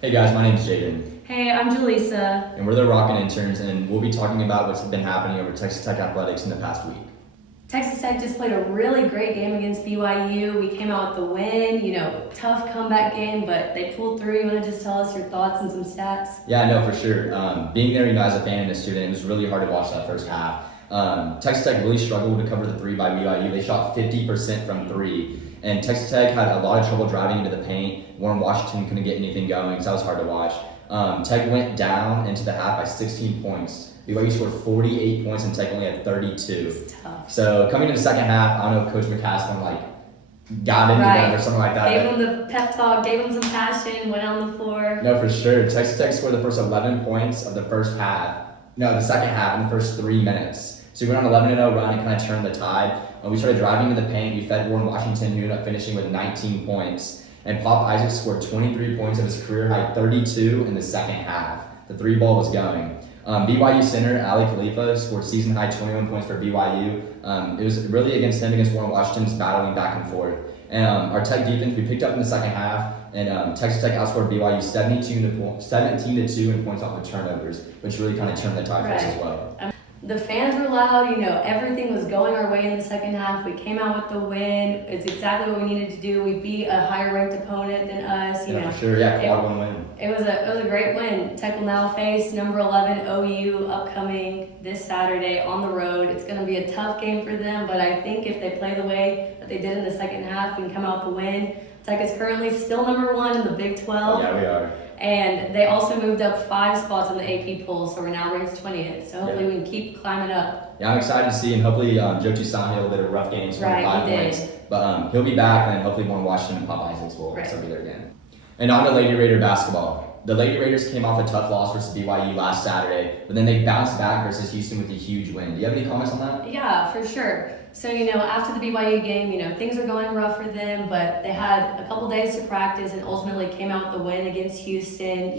Hey guys, my name's Jayden. Hey, I'm Julissa. And we're the Rockin Interns, and we'll be talking about what's been happening over Texas Tech athletics in the past week. Texas Tech just played a really great game against BYU. We came out with the win, tough comeback game, but they pulled through. You want to just tell us your thoughts and some stats? Yeah, no, for sure. Being there, as a fan and a student, it was really hard to watch that first half. Texas Tech really struggled to cover the three by BYU. They shot 50% from three, and Texas Tech had a lot of trouble driving into the paint. Warren Washington couldn't get anything going, so that was hard to watch. Tech went down into the half by 16 points. BYU scored 48 points and Tech only had 32. It's tough. So coming to the second half, I don't know if Coach McCaslin got into them or something like that. Gave them the pep talk, gave them some passion, went on the floor. No, for sure. Texas Tech scored the first 11 points of the second half in the first 3 minutes. So we went on 11-0 run and kind of turned the tide. We started driving to the paint. We fed Warren Washington, who ended up finishing with 19 points. And Pop Isaac scored 23 points of his career high 32 in the second half. The three ball was going. BYU center Ali Khalifa scored season high 21 points for BYU. It was really against Warren Washington, just battling back and forth. And our Tech defense, we picked up in the second half, and Texas Tech outscored BYU 17-2 in points off of turnovers, which really kind of turned the tide for us as well. The fans were loud, everything was going our way in the second half. We came out with the win. It's exactly what we needed to do. We beat a higher ranked opponent than us. For sure. Yeah, quad one win. It was a great win. Tech will now face number 11 OU upcoming this Saturday on the road. It's going to be a tough game for them, but I think if they play the way that they did in the second half, we can come out with the win. Tech is currently still number 1 in the Big 12. Yeah, we are. And they also moved up 5 spots in the AP poll, so we're now ranked 20th. So hopefully we can keep climbing up. Yeah, I'm excited to see, and hopefully Joe Toussaint had a little bit of rough game, scoring 5 points. But he'll be back, and hopefully Warren Washington and Pop Isaacs will also be there again. And on to Lady Raider basketball. The Lady Raiders came off a tough loss versus BYU last Saturday, but then they bounced back versus Houston with a huge win. Do you have any comments on that? Yeah, for sure. So, after the BYU game, things were going rough for them, but they had a couple days to practice and ultimately came out with the win against Houston.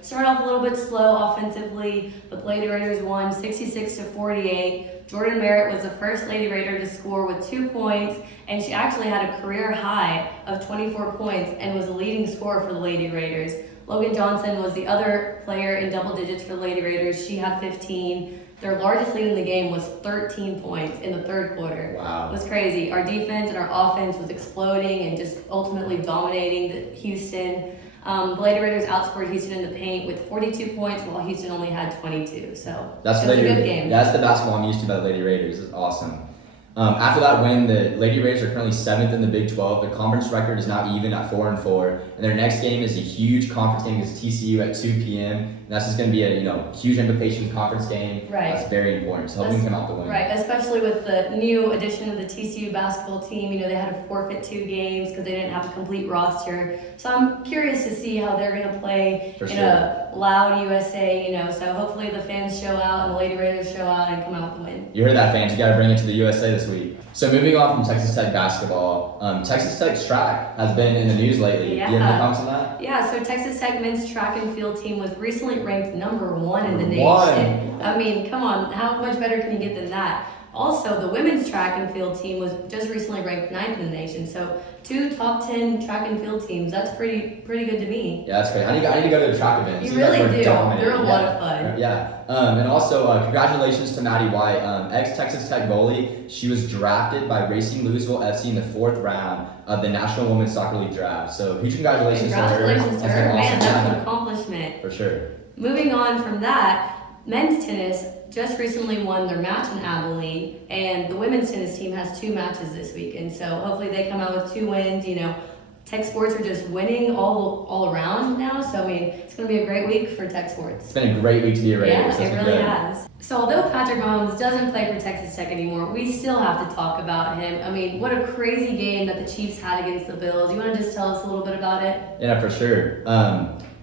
Started off a little bit slow offensively, but the Lady Raiders won 66-48. Jordan Merritt was the first Lady Raider to score with 2 points, and she actually had a career high of 24 points and was the leading scorer for the Lady Raiders. Logan Johnson was the other player in double digits for the Lady Raiders. She had 15. Their largest lead in the game was 13 points in the third quarter. Wow. It was crazy. Our defense and our offense was exploding and just ultimately dominating Houston. The Lady Raiders outscored Houston in the paint with 42 points while Houston only had 22. So it was a good game. That's the basketball I'm used to about the Lady Raiders. It's awesome. After that win, the Lady Raiders are currently 7th in the Big 12. The conference record is now even at 4-4, and their next game is a huge conference game against TCU at 2 p.m. And that's just going to be a huge implication conference game. Right. That's very important. So hoping come out the win. Right, especially with the new addition of the TCU basketball team. They had to forfeit 2 games because they didn't have a complete roster. So I'm curious to see how they're going to play a loud USA. So hopefully the fans show out and the Lady Raiders show out and come out with the win. You heard that, fans. You got to bring it to the USA this week. So moving on from Texas Tech basketball, Texas Tech's track has been in the news lately. Yeah. Do you have any comments on that? Yeah, so Texas Tech men's track and field team was recently ranked number 1 in the nation. I mean, come on, how much better can you get than that? Also, the women's track and field team was just recently ranked 9th in the nation. So 2 top 10 track and field teams. That's pretty good to me. Yeah, that's great. I need to go to the track event. You really do. They're a lot of fun. Yeah. And also, congratulations to Maddie White, ex-Texas Tech goalie. She was drafted by Racing Louisville FC in the 4th round of the National Women's Soccer League draft. So huge congratulations to her. Congratulations to her. Man, awesome that's an accomplishment. For sure. Moving on from that, men's tennis just recently won their match in Abilene, and the women's tennis team has 2 matches this week, and so hopefully they come out with 2 wins. Tech sports are just winning all around now, so it's going to be a great week for Tech sports. It's been a great week to be a Raider. Yeah, it really has. So although Patrick Mahomes doesn't play for Texas Tech anymore, we still have to talk about him. What a crazy game that the Chiefs had against the Bills. You want to just tell us a little bit about it? Yeah, for sure.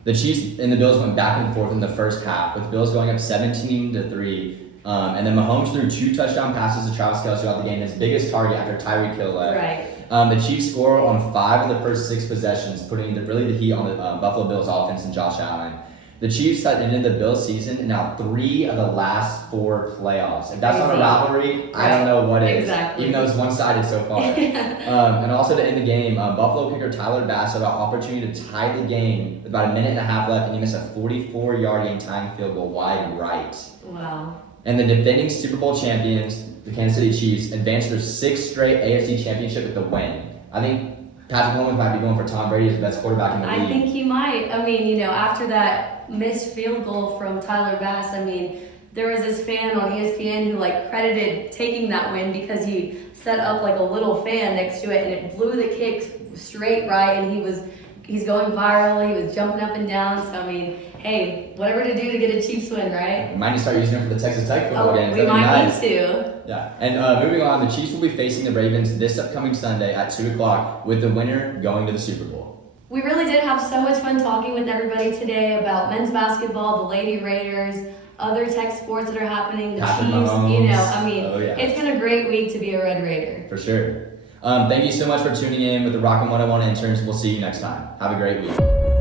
The Chiefs and the Bills went back and forth in the first half, with the Bills going up 17-3. And then Mahomes threw 2 touchdown passes to Travis Kelce throughout the game, his biggest target after Tyreek Hill left. Right. The Chiefs score on 5 of the first 6 possessions, putting really the heat on the Buffalo Bills offense and Josh Allen. The Chiefs had ended the Bills season in now 3 of the last 4 playoffs. If that's not a rivalry, I don't know what is. Exactly. Even though it's one-sided so far. And also to end the game, Buffalo kicker Tyler Bass had an opportunity to tie the game with about a minute and a half left, and he missed a 44-yard game-tying field goal wide right. Wow. And the defending Super Bowl champions, the Kansas City Chiefs, advanced their 6th straight AFC championship with the win. I think Patrick Mahomes might be going for Tom Brady as the best quarterback in the league. I think he might. I mean, after that missed field goal from Tyler Bass, I mean, there was this fan on ESPN who credited taking that win because he set up a little fan next to it and it blew the kick straight right, and he's going viral. He was jumping up and down. So I mean, hey, whatever to do to get a Chiefs win, right? We might need to start using it for the Texas Tech football games. We might need to. Yeah, and moving on, the Chiefs will be facing the Ravens this upcoming Sunday at 2 o'clock, with the winner going to the Super Bowl. We really did have so much fun talking with everybody today about men's basketball, the Lady Raiders, other tech sports that are happening, the Patrick Chiefs. Mahomes. It's been a great week to be a Red Raider. For sure. Thank you so much for tuning in with the Rockin 101 Interns. We'll see you next time. Have a great week.